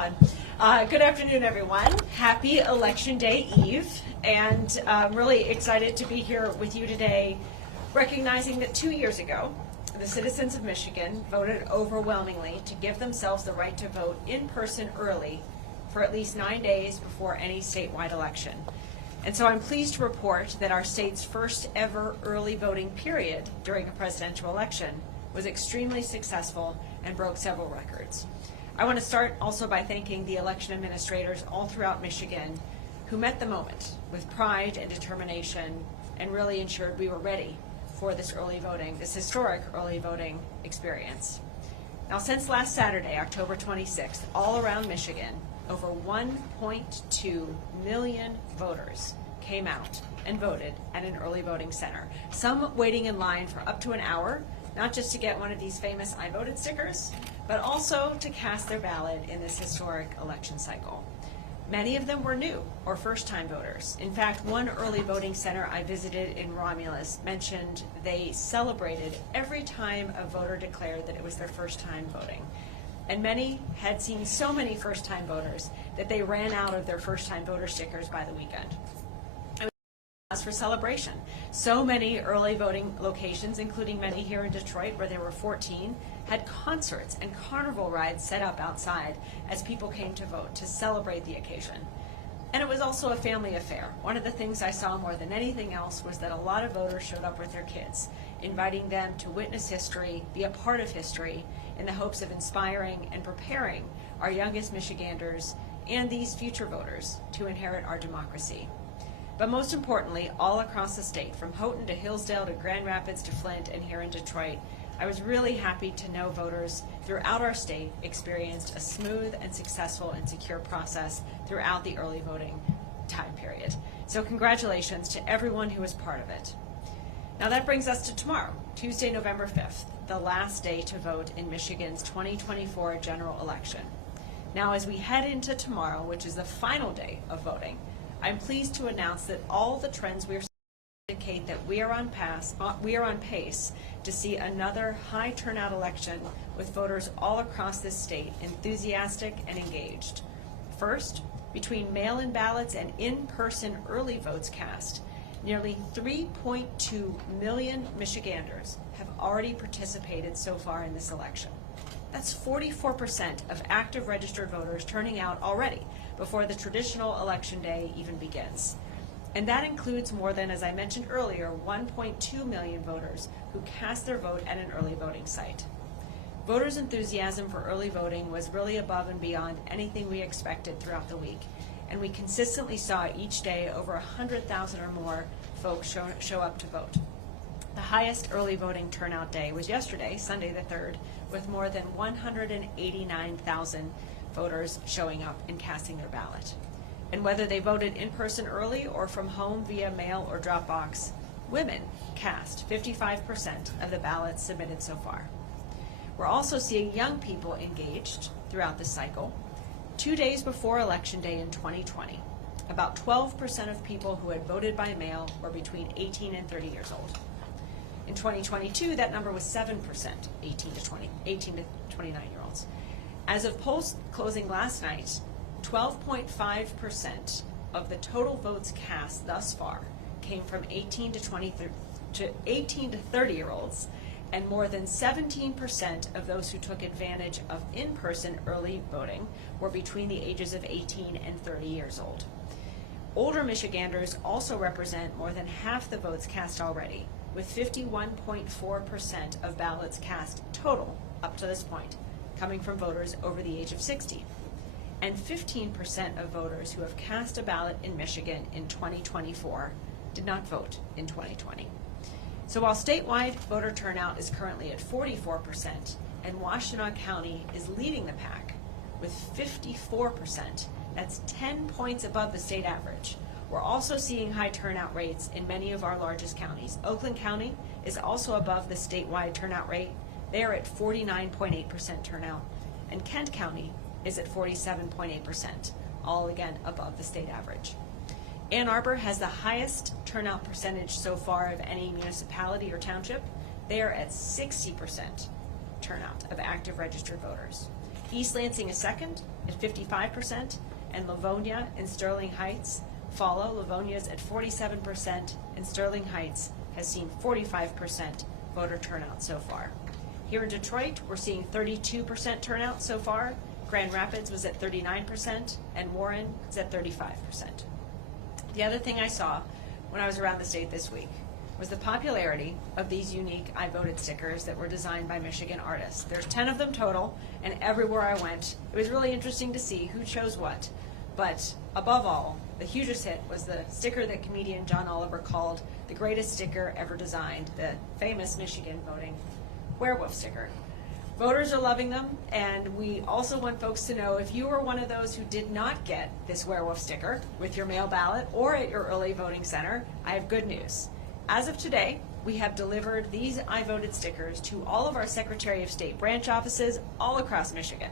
fun. Good afternoon, everyone. Happy Election Day Eve, and I'm really excited to be here with you today, recognizing that 2 years ago, the citizens of Michigan voted overwhelmingly to give themselves the right to vote in person early for at least 9 days before any statewide election. And so I'm pleased to report that our state's first ever early voting period during a presidential election was extremely successful and broke several records. I want to start also by thanking the election administrators all throughout Michigan who met the moment with pride and determination and really ensured we were ready for this early voting, this historic early voting experience. Now, since last Saturday, October 26th, all around Michigan, over 1.2 million voters came out and voted at an early voting center, some waiting in line for up to an hour, not just to get one of these famous I voted stickers, but also to cast their ballot in this historic election cycle. Many of them were new or first-time voters. In fact, one early voting center I visited in Romulus mentioned they celebrated every time a voter declared that it was their first time voting. And many had seen so many first-time voters that they ran out of their first-time voter stickers by the weekend. For celebration. So many early voting locations, including many here in Detroit where there were 14, had concerts and carnival rides set up outside as people came to vote to celebrate the occasion. And it was also a family affair. One of the things I saw more than anything else was that a lot of voters showed up with their kids, inviting them to witness history, be a part of history, in the hopes of inspiring and preparing our youngest Michiganders and these future voters to inherit our democracy. But most importantly, all across the state, from Houghton to Hillsdale to Grand Rapids to Flint and here in Detroit, I was really happy to know voters throughout our state experienced a smooth and successful and secure process throughout the early voting time period. So congratulations to everyone who was part of it. Now that brings us to tomorrow, Tuesday, November 5th, the last day to vote in Michigan's 2024 general election. Now as we head into tomorrow, which is the final day of voting, I'm pleased to announce that all the trends we are seeing indicate that we are on pace to see another high turnout election with voters all across this state enthusiastic and engaged. First, between mail-in ballots and in-person early votes cast, nearly 3.2 million Michiganders have already participated so far in this election. That's 44% of active registered voters turning out already before the traditional election day even begins. And that includes more than, as I mentioned earlier, 1.2 million voters who cast their vote at an early voting site. Voters' enthusiasm for early voting was really above and beyond anything we expected throughout the week. And we consistently saw each day over 100,000 or more folks show up to vote. The highest early voting turnout day was yesterday, Sunday the 3rd, with more than 189,000 voters showing up and casting their ballot. And whether they voted in person early or from home via mail or drop box, women cast 55% of the ballots submitted so far. We're also seeing young people engaged throughout the cycle. 2 days before Election Day in 2020, about 12% of people who had voted by mail were between 18 and 30 years old. In 2022, that number was 7%, 18 to 29-year-olds. As of polls closing last night, 12.5% of the total votes cast thus far came from 18 to 30-year-olds, and more than 17% of those who took advantage of in-person early voting were between the ages of 18 and 30 years old. Older Michiganders also represent more than half the votes cast already, with 51.4% of ballots cast total up to this point coming from voters over the age of 60. And 15% of voters who have cast a ballot in Michigan in 2024 did not vote in 2020. So while statewide voter turnout is currently at 44% and Washtenaw County is leading the pack with 54%, that's 10 points above the state average. We're also seeing high turnout rates in many of our largest counties. Oakland County is also above the statewide turnout rate. They are at 49.8% turnout, and Kent County is at 47.8%, all again above the state average. Ann Arbor has the highest turnout percentage so far of any municipality or township. They are at 60% turnout of active registered voters. East Lansing is second at 55%, and Livonia and Sterling Heights follow. Livonia is at 47%, and Sterling Heights has seen 45% voter turnout so far. Here in Detroit, we're seeing 32% turnout so far. Grand Rapids was at 39%, and Warren is at 35%. The other thing I saw when I was around the state this week was the popularity of these unique I voted stickers that were designed by Michigan artists. There's 10 of them total, and everywhere I went, it was really interesting to see who chose what. But above all, the hugest hit was the sticker that comedian John Oliver called the greatest sticker ever designed, the famous Michigan voting werewolf sticker. Voters are loving them, and we also want folks to know if you are one of those who did not get this werewolf sticker with your mail ballot or at your early voting center, I have good news. As of today, we have delivered these I voted stickers to all of our Secretary of State branch offices all across Michigan.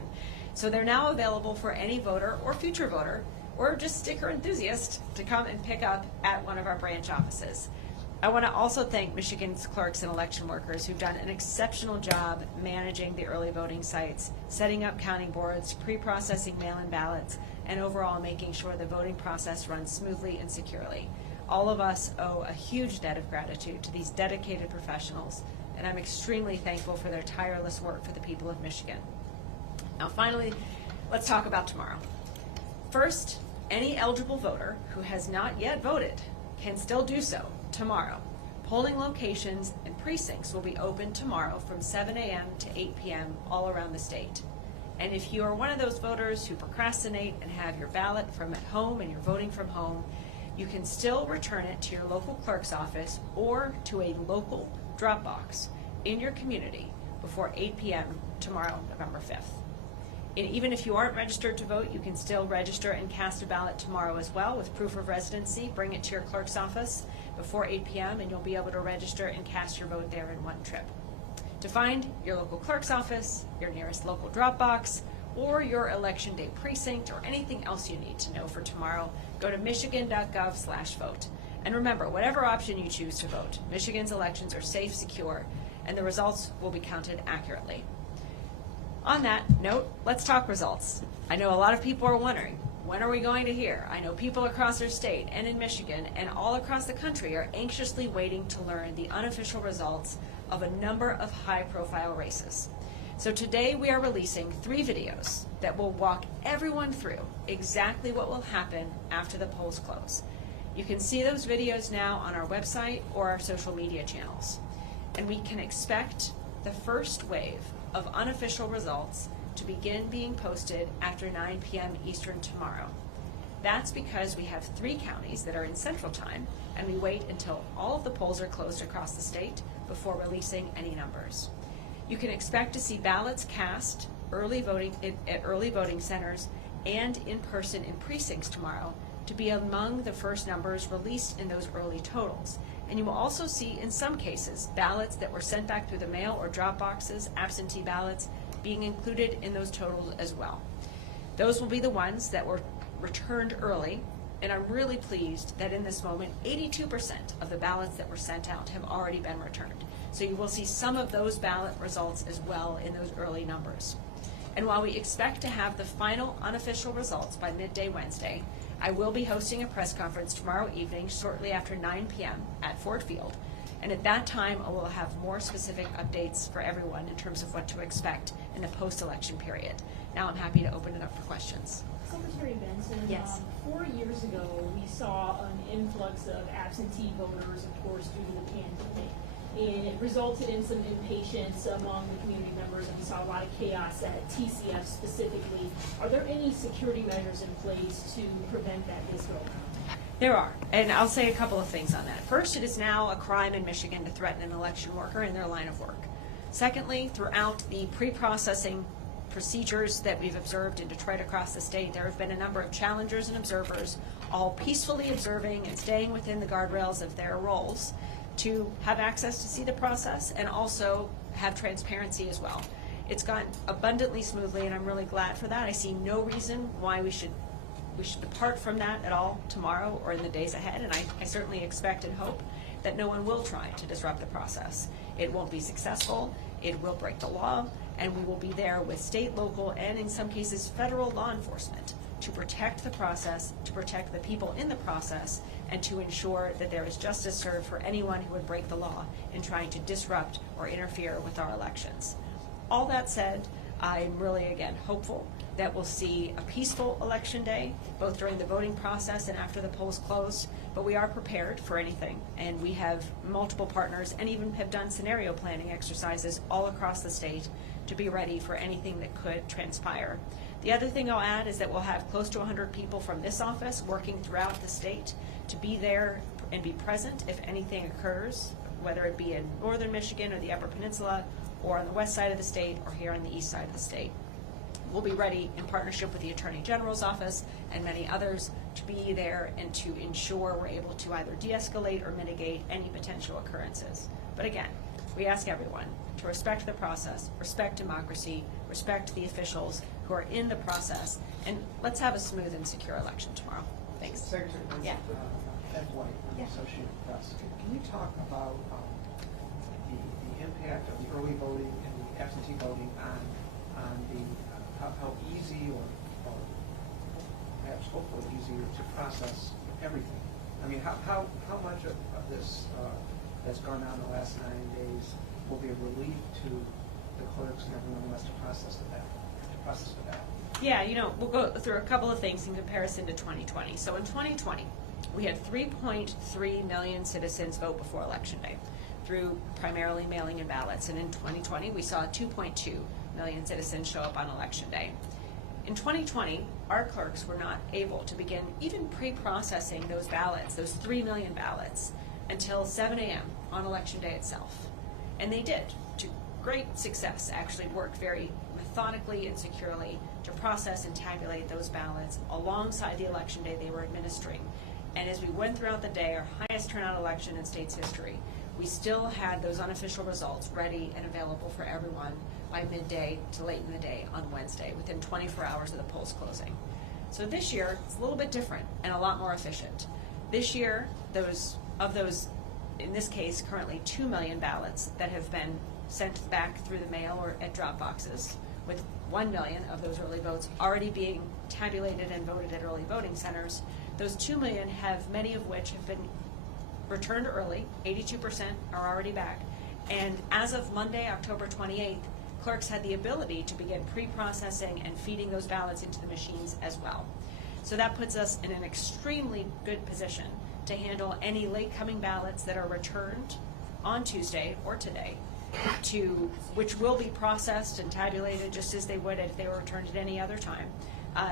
So they're now available for any voter or future voter or just sticker enthusiast to come and pick up at one of our branch offices. I want to also thank Michigan's clerks and election workers who've done an exceptional job managing the early voting sites, setting up counting boards, pre-processing mail-in ballots, and overall making sure the voting process runs smoothly and securely. All of us owe a huge debt of gratitude to these dedicated professionals, and I'm extremely thankful for their tireless work for the people of Michigan. Now finally, let's talk about tomorrow. First, any eligible voter who has not yet voted can still do so tomorrow. Polling locations and precincts will be open tomorrow from 7 a.m. to 8 p.m. all around the state. And if you are one of those voters who procrastinate and have your ballot from at home and you're voting from home, you can still return it to your local clerk's office or to a local drop box in your community before 8 p.m. tomorrow, November 5th. And even if you aren't registered to vote, you can still register and cast a ballot tomorrow as well with proof of residency. Bring it to your clerk's office before 8 p.m. and you'll be able to register and cast your vote there in one trip. To find your local clerk's office, your nearest local drop box, or your election day precinct, or anything else you need to know for tomorrow, go to michigan.gov/vote. And remember, whatever option you choose to vote, Michigan's elections are safe, secure, and the results will be counted accurately. On that note, let's talk results. I know a lot of people are wondering, when are we going to hear? I know people across our state and in Michigan and all across the country are anxiously waiting to learn the unofficial results of a number of high-profile races. So today we are releasing 3 videos that will walk everyone through exactly what will happen after the polls close. You can see those videos now on our website or our social media channels. And we can expect the first wave of unofficial results to begin being posted after 9 p.m. Eastern tomorrow. That's because we have 3 counties that are in Central Time, and we wait until all of the polls are closed across the state before releasing any numbers. You can expect to see ballots cast early voting at early voting centers and in person in precincts tomorrow to be among the first numbers released in those early totals. And you will also see, in some cases, ballots that were sent back through the mail or drop boxes, absentee ballots, being included in those totals as well. Those will be the ones that were returned early, and I'm really pleased that in this moment, 82% of the ballots that were sent out have already been returned. So you will see some of those ballot results as well in those early numbers. And while we expect to have the final unofficial results by midday Wednesday, I will be hosting a press conference tomorrow evening shortly after 9 p.m. at Ford Field. And at that time, I will have more specific updates for everyone in terms of what to expect in the post-election period. Now I'm happy to open it up for questions. Secretary Benson, Yes. 4 years ago we saw an influx of absentee voters, of course, due to the pandemic. And it resulted in some impatience among the community members, and we saw a lot of chaos at TCF specifically. Are there any security measures in place to prevent that this go around? There are, and I'll say a couple of things on that. First, it is now a crime in Michigan to threaten an election worker in their line of work. Secondly, throughout the pre-processing procedures that we've observed in Detroit across the state, there have been a number of challengers and observers all peacefully observing and staying within the guardrails of their roles to have access to see the process and also have transparency as well. It's gone abundantly smoothly, and I'm really glad for that. I see no reason why we should depart from that at all tomorrow or in the days ahead, and I certainly expect and hope that no one will try to disrupt the process. It won't be successful, it will break the law, and we will be there with state, local, and in some cases federal law enforcement to protect the process, to protect the people in the process, and to ensure that there is justice served for anyone who would break the law in trying to disrupt or interfere with our elections. All that said, I'm really, again, hopeful that we'll see a peaceful election day, both during the voting process and after the polls close, but we are prepared for anything, and we have multiple partners and even have done scenario planning exercises all across the state to be ready for anything that could transpire. The other thing I'll add is that we'll have close to 100 people from this office working throughout the state to be there and be present if anything occurs, whether it be in northern Michigan or the Upper Peninsula, or on the west side of the state, or here on the east side of the state. We'll be ready in partnership with the Attorney General's office and many others to be there and to ensure we're able to either de-escalate or mitigate any potential occurrences. But again, we ask everyone to respect the process, respect democracy, respect the officials who are in the process, and let's have a smooth and secure election tomorrow. Thanks. Secretary Benson, Yeah. Ed White, Yeah. Associated Press. Can you talk about the impact of the early voting and the absentee voting on the how easy or perhaps hopefully easier to process everything? I mean, how much of this that's gone on the last 9 days will be a relief to the clerks and everyone who has to process the ballot? Yeah, we'll go through a couple of things in comparison to 2020. So in 2020, we had 3.3 million citizens vote before Election Day through primarily mailing in ballots. And in 2020, we saw 2.2 million citizens show up on Election Day. In 2020, our clerks were not able to begin even pre-processing those ballots, those 3 million ballots, until 7 a.m. on Election Day itself. And they did, to great success, actually worked very methodically and securely to process and tabulate those ballots alongside the election day they were administering. And as we went throughout the day, our highest turnout election in state's history, we still had those unofficial results ready and available for everyone by midday to late in the day on Wednesday, within 24 hours of the polls closing. So this year, it's a little bit different and a lot more efficient. This year, in this case, currently 2 million ballots that have been sent back through the mail or at drop boxes, with 1 million of those early votes already being tabulated and voted at early voting centers. Those 2 million have many of which have been returned early, 82% are already back. And as of Monday, October 28th, clerks had the ability to begin pre-processing and feeding those ballots into the machines as well. So that puts us in an extremely good position to handle any late-coming ballots that are returned on Tuesday or today, which will be processed and tabulated just as they would if they were returned at any other time,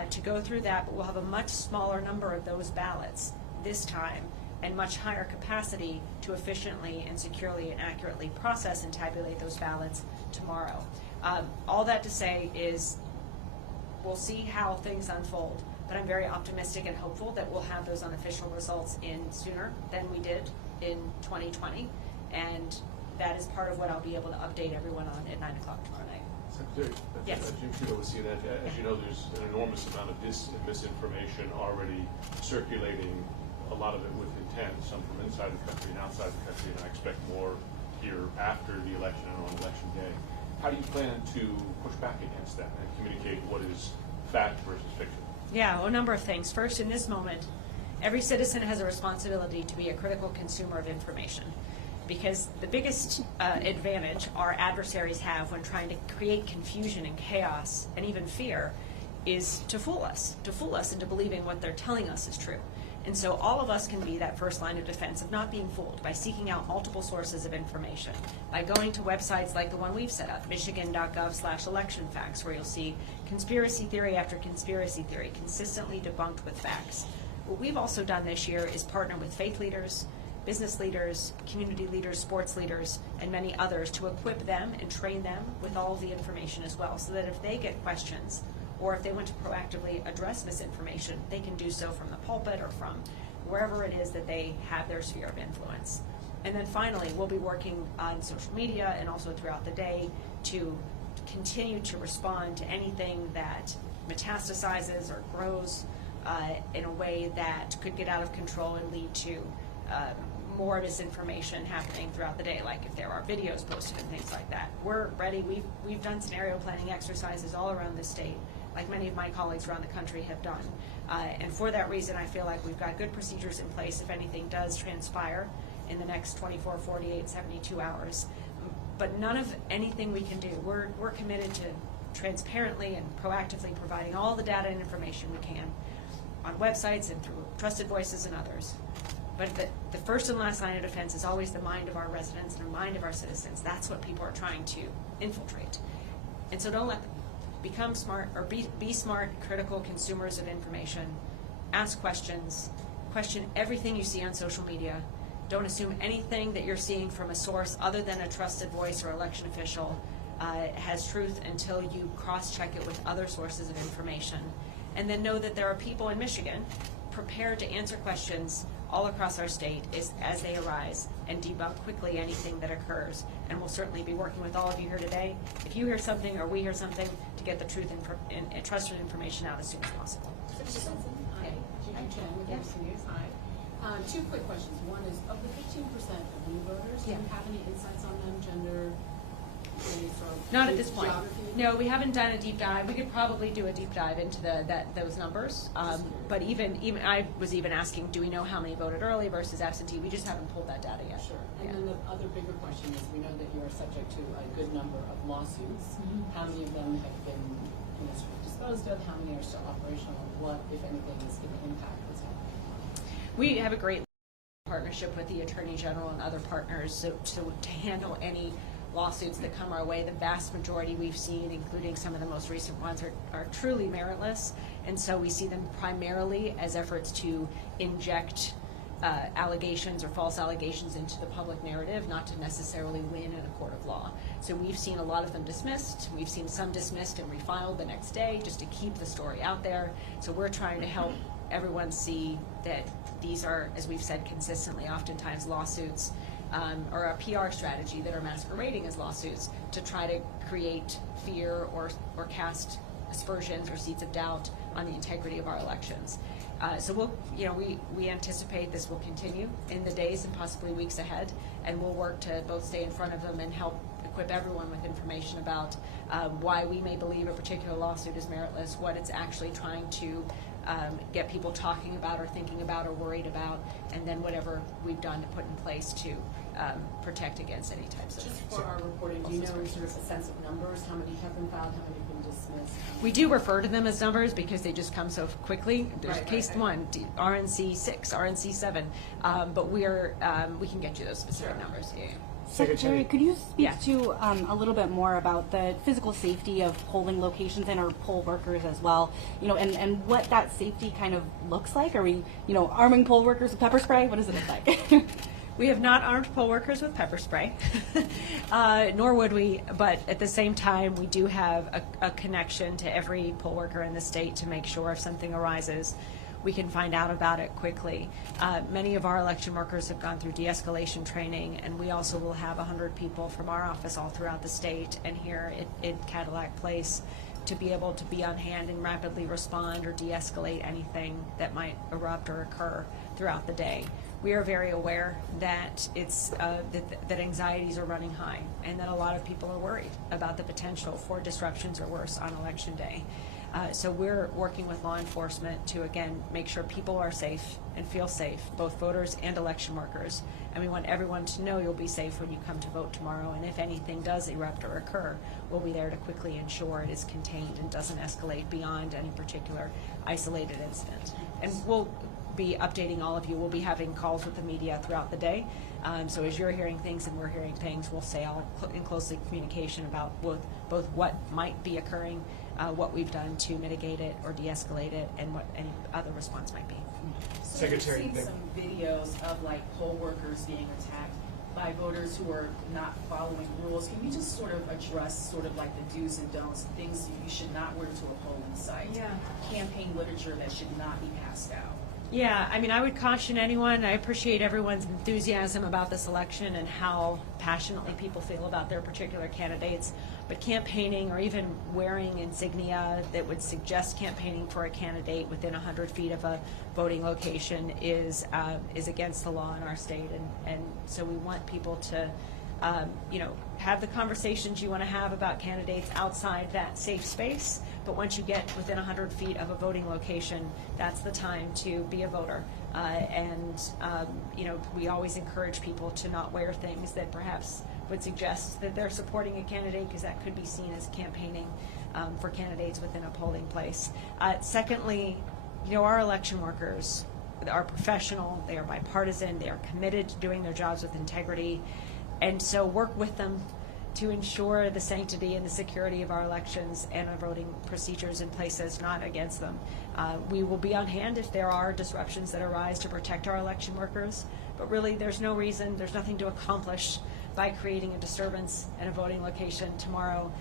to go through that, but we'll have a much smaller number of those ballots this time and much higher capacity to efficiently and securely and accurately process and tabulate those ballots tomorrow. All that to say is we'll see how things unfold, but I'm very optimistic and hopeful that we'll have those unofficial results in sooner than we did in 2020, and that is part of what I'll be able to update everyone on at 9 o'clock tomorrow night. Secretary, Yes. Jim Shudo with CNN. As you know, there's an enormous amount of misinformation already circulating, a lot of it with intent, some from inside the country and outside the country, and I expect more here after the election and on election day. How do you plan to push back against that and communicate what is fact versus fiction? Yeah, well, a number of things. First, in this moment, every citizen has a responsibility to be a critical consumer of information, because the biggest advantage our adversaries have when trying to create confusion and chaos and even fear is to fool us into believing what they're telling us is true. And so all of us can be that first line of defense of not being fooled by seeking out multiple sources of information, by going to websites like the one we've set up, michigan.gov/electionfacts, where you'll see conspiracy theory after conspiracy theory consistently debunked with facts. What we've also done this year is partner with faith leaders, business leaders, community leaders, sports leaders, and many others to equip them and train them with all of the information as well, so that if they get questions or if they want to proactively address misinformation, they can do so from the pulpit or from wherever it is that they have their sphere of influence. And then finally, we'll be working on social media and also throughout the day to continue to respond to anything that metastasizes or grows in a way that could get out of control and lead to more misinformation happening throughout the day, like if there are videos posted and things like that. We're ready. We've done scenario planning exercises all around the state, like many of my colleagues around the country have done. And for that reason, I feel like we've got good procedures in place if anything does transpire in the next 24, 48, 72 hours. But none of anything we can do. We're committed to transparently and proactively providing all the data and information we can on websites and through trusted voices and others. But the first and last line of defense is always the mind of our residents and the mind of our citizens. That's what people are trying to infiltrate. And so don't let them. Become smart, or be smart, critical consumers of information. Ask questions. Question everything you see on social media. Don't assume anything that you're seeing from a source other than a trusted voice or election official has truth until you cross-check it with other sources of information. And then know that there are people in Michigan prepared to answer questions all across our state as they arise and debunk quickly anything that occurs. And we'll certainly be working with all of you here today. If you hear something or we hear something, to get the truth and trusted information out as soon as possible. Secretary Benson, hi. Judy Chen with Yes. ABC News, hi. Two quick questions. One is, of the 15% of new voters, do you have any insights on them, gender, race, or Not at this point. geography? No, we haven't done a deep dive. We could probably do a deep dive into those numbers. But even I was even asking, do we know how many voted early versus absentee? We just haven't pulled that data yet. Sure. Yeah. And then the other bigger question is, we know that you are subject to a good number of lawsuits. Mm-hmm. How many of them have been sort of disposed of? How many are still operational? And what, if anything, is going to impact what's happening? We have a great partnership with the Attorney General and other partners to handle any lawsuits that come our way. The vast majority we've seen, including some of the most recent ones, are truly meritless, and so we see them primarily as efforts to inject allegations or false allegations into the public narrative, not to necessarily win in a court of law. So we've seen a lot of them dismissed. We've seen some dismissed and refiled the next day just to keep the story out there. So we're trying to help everyone see that these are, as we've said consistently, oftentimes lawsuits or a PR strategy that are masquerading as lawsuits to try to create fear or cast aspersions or seeds of doubt on the integrity of our elections. So we anticipate this will continue in the days and possibly weeks ahead, and we'll work to both stay in front of them and help equip everyone with information about why we may believe a particular lawsuit is meritless, what it's actually trying to get people talking about or thinking about or worried about, and then whatever we've done to put in place to protect against any types of. Just for our reporting, do you know sort of a sense of numbers? How many have been filed? How many have been dismissed? We do refer to them as numbers because they just come so quickly. There's case 1, RNC 6, RNC 7, but we can get you those specific numbers. Yeah. Secretary, could you speak Yeah. to a little bit more about the physical safety of polling locations and our poll workers as well? And what that safety kind of looks like? Are we, arming poll workers with pepper spray? What does it look like? We have not armed poll workers with pepper spray, nor would we, but at the same time, we do have a connection to every poll worker in the state to make sure if something arises, we can find out about it quickly. Many of our election workers have gone through de-escalation training, and we also will have 100 people from our office all throughout the state and here in Cadillac Place to be able to be on hand and rapidly respond or de-escalate anything that might erupt or occur throughout the day. We are very aware that that anxieties are running high and that a lot of people are worried about the potential for disruptions or worse on Election Day. So we're working with law enforcement to, again, make sure people are safe and feel safe, both voters and election workers. And we want everyone to know you'll be safe when you come to vote tomorrow. And if anything does erupt or occur, we'll be there to quickly ensure it is contained and doesn't escalate beyond any particular isolated incident. And we'll be updating all of you. We'll be having calls with the media throughout the day. So as you're hearing things and we're hearing things, we'll stay all in close communication about both what might be occurring, what we've done to mitigate it or de-escalate it, and what any other response might be. So Secretary, we've seen some videos of poll workers being attacked by voters who are not following rules. Can you just sort of address the do's and don'ts, things you should not wear to a polling site? Yeah. Campaign literature that should not be passed out. Yeah, I would caution anyone. I appreciate everyone's enthusiasm about this election and how passionately people feel about their particular candidates. But campaigning or even wearing insignia that would suggest campaigning for a candidate within 100 feet of a voting location is against the law in our state, and so we want people to have the conversations you want to have about candidates outside that safe space. But once you get within 100 feet of a voting location, that's the time to be a voter. We always encourage people to not wear things that perhaps would suggest that they're supporting a candidate, because that could be seen as campaigning for candidates within a polling place. Secondly, our election workers are professional, they are bipartisan, they are committed to doing their jobs with integrity, and so work with them to ensure the sanctity and the security of our elections and our voting procedures in places, not against them. We will be on hand if there are disruptions that arise to protect our election workers, but really there's no reason, there's nothing to accomplish by creating a disturbance in a voting location tomorrow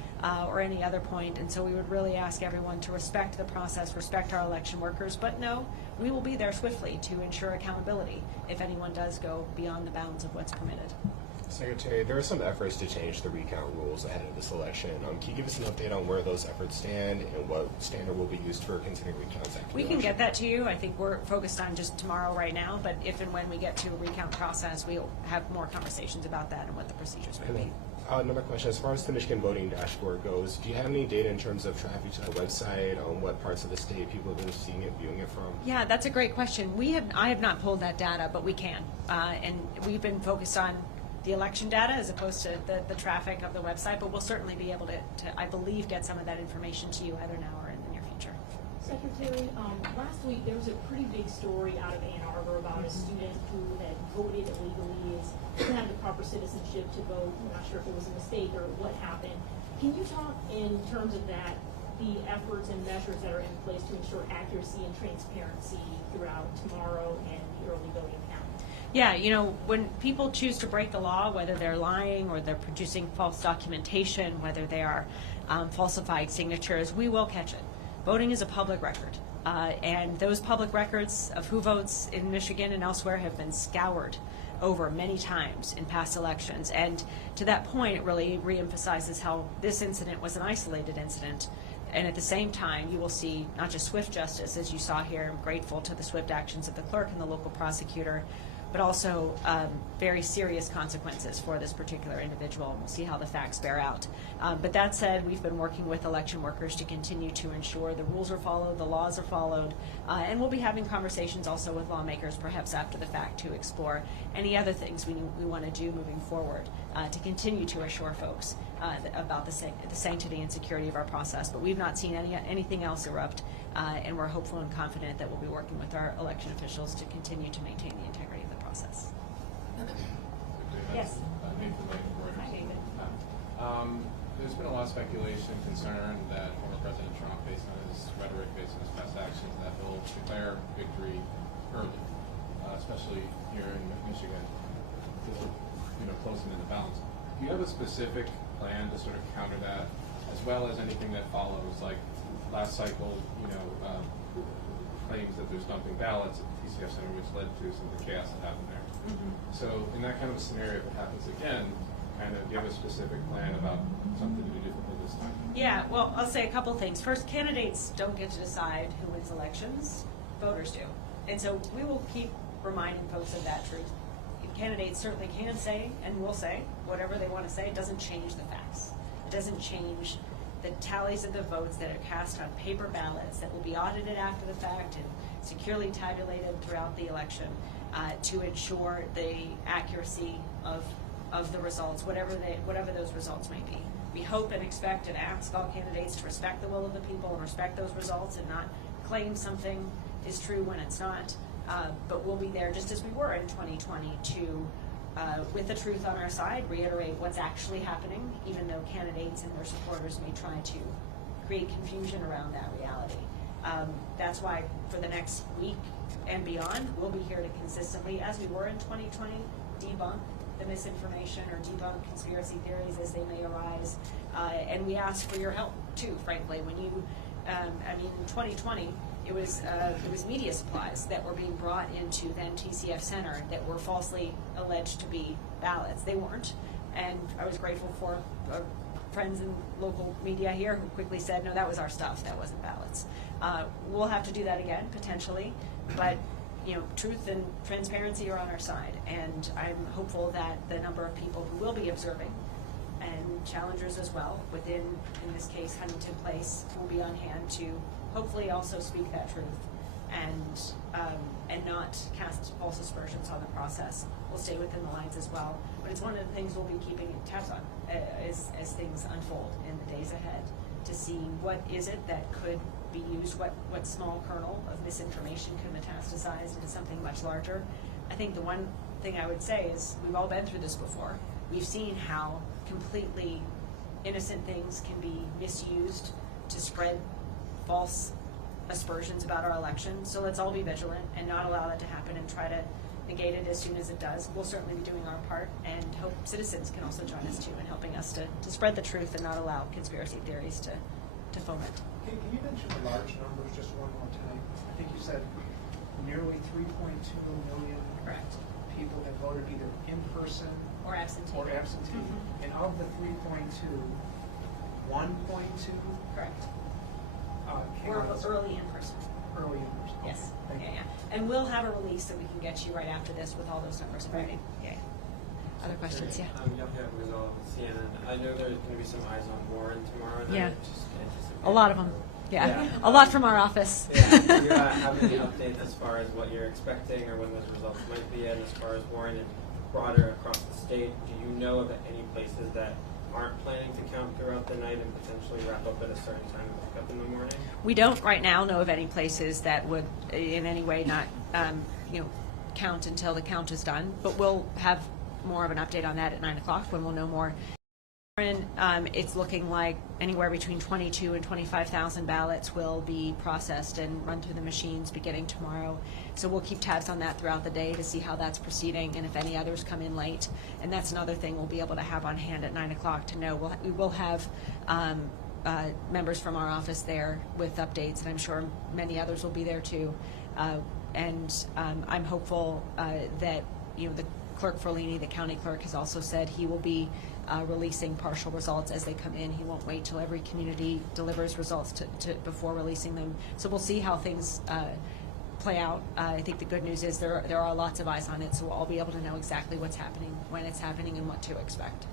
or any other point. And so we would really ask everyone to respect the process, respect our election workers, but no, we will be there swiftly to ensure accountability if anyone does go beyond the bounds of what's permitted. Secretary, there are some efforts to change the recount rules ahead of this election. Can you give us an update on where those efforts stand and what standard will be used for considering recounts after We the can election? get that to you. I think we're focused on just tomorrow right now, but if and when we get to a recount process, we'll have more conversations about that and what the procedures will be. Another question, as far as the Michigan voting dashboard goes, do you have any data in terms of traffic to the website, on what parts of the state people have been seeing it, viewing it from? Yeah, that's a great question. I have not pulled that data, but we can. And we've been focused on the election data as opposed to the traffic of the website, but we'll certainly be able to, I believe, get some of that information to you either now or in the near future. Secretary, last week there was a pretty big story out of Ann Arbor about a student who had voted illegally, didn't have the proper citizenship to vote. I'm not sure if it was a mistake or what happened. Can you talk in terms of that, the efforts and measures that are in place to ensure accuracy and transparency throughout tomorrow and the early voting count? Yeah, when people choose to break the law, whether they're lying or they're producing false documentation, whether they are falsifying signatures, we will catch it. Voting is a public record, and those public records of who votes in Michigan and elsewhere have been scoured over many times in past elections. And to that point, it really reemphasizes how this incident was an isolated incident. And at the same time, you will see not just swift justice, as you saw here. I'm grateful to the swift actions of the clerk and the local prosecutor, but also very serious consequences for this particular individual. And we'll see how the facts bear out. But that said, we've been working with election workers to continue to ensure the rules are followed, the laws are followed, and we'll be having conversations also with lawmakers, perhaps after the fact, to explore any other things we want to do moving forward to continue to assure folks about the sanctity and security of our process. But we've not seen anything else erupt, and we're hopeful and confident that we'll be working with our election officials to continue to maintain the integrity of the process. Yes. Hi, David. There's been a lot of speculation and concern that former President Trump, based on his rhetoric, based on his past actions, that he'll declare victory early, especially here in Michigan, closing in the balance. Do you have a specific plan to sort of counter that, as well as anything that follows, like last cycle, claims that there's dumping ballots at the TCF Center, which led to some of the chaos that happened there. Mm-hmm. So in that kind of a scenario, if it happens again, do you have a specific plan about something to do differently this time? Yeah, well, I'll say a couple things. First, candidates don't get to decide who wins elections. Voters do. And so we will keep reminding folks of that truth. Candidates certainly can say and will say whatever they want to say. It doesn't change the facts. It doesn't change the tallies of the votes that are cast on paper ballots that will be audited after the fact and securely tabulated throughout the election to ensure the accuracy of the results, whatever those results may be. We hope and expect and ask all candidates to respect the will of the people and respect those results and not claim something is true when it's not. But we'll be there just as we were in 2020 to, with the truth on our side, reiterate what's actually happening, even though candidates and their supporters may try to create confusion around that reality. That's why for the next week and beyond, we'll be here to consistently, as we were in 2020, debunk the misinformation or debunk conspiracy theories as they may arise. And we ask for your help, too, frankly. When you, in 2020, it was media supplies that were being brought into then TCF Center that were falsely alleged to be ballots. They weren't, and I was grateful for a friends in local media here who quickly said, no, that was our stuff, that wasn't ballots. We'll have to do that again, potentially, but truth and transparency are on our side, and I'm hopeful that the number of people who will be observing, and challengers as well, within, in this case, Huntington Place, will be on hand to hopefully also speak that truth and not cast false aspersions on the process. We'll stay within the lines as well, but it's one of the things we'll be keeping tabs on as things unfold in the days ahead, to see what is it that could be used, what small kernel of misinformation can metastasize into something much larger. I think the one thing I would say is we've all been through this before. We've seen how completely innocent things can be misused to spread false aspersions about our election. So let's all be vigilant and not allow that to happen and try to negate it as soon as it does. We'll certainly be doing our part, and hope citizens can also join us too in helping us to spread the truth and not allow conspiracy theories to foment. Can you mention the large numbers just one more time? I think you said nearly 3.2 million Correct. people have voted either in person Or absentee. or absentee. And of the 3.2, 1.2 Correct. came We're out as early in person. early in person. Yes. Thank Yeah, you. yeah. And we'll have a release that we can get you right after this with all those numbers in writing. Yeah. Other questions? Yeah. Yahya Rizal with CNN. I know there's going to be some eyes on Warren tomorrow night. Yeah. Just anticipate. A lot of them. Yeah. Yeah. A lot from our office. Yeah. Do you have any updates as far as what you're expecting or when those results might be, and as far as Warren and broader across the state? Do you know of any places that aren't planning to count throughout the night and potentially wrap up at a certain time and pick up in the morning? We don't right now know of any places that would in any way not count until the count is done, but we'll have more of an update on that at 9 o'clock when we'll know more. It's looking like anywhere between 22 and 25,000 ballots will be processed and run through the machines beginning tomorrow. So we'll keep tabs on that throughout the day to see how that's proceeding and if any others come in late. And that's another thing we'll be able to have on hand at 9 o'clock to know. We will have members from our office there with updates, and I'm sure many others will be there too. I'm hopeful that the Clerk Ferlini, the county clerk, has also said he will be releasing partial results as they come in. He won't wait till every community delivers results before releasing them. So we'll see how things play out. I think the good news is there are lots of eyes on it, so we'll all be able to know exactly what's happening, when it's happening, and what to expect.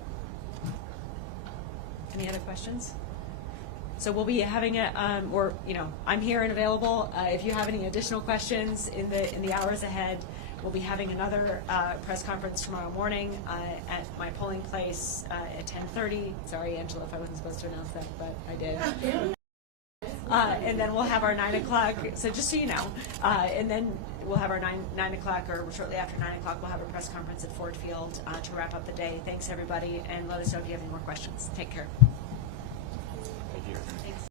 Any other questions? So we'll be having I'm here and available. If you have any additional questions in the hours ahead, we'll be having another press conference tomorrow morning at my polling place at 10:30. Sorry, Angela, if I wasn't supposed to announce that, but I did. And then we'll have our 9 o'clock, so just so you know, and then we'll have our 9 o'clock, or shortly after 9 o'clock, we'll have a press conference at Ford Field to wrap up the day. Thanks, everybody, and let us know if you have any more questions. Take care. Thank you. Thanks.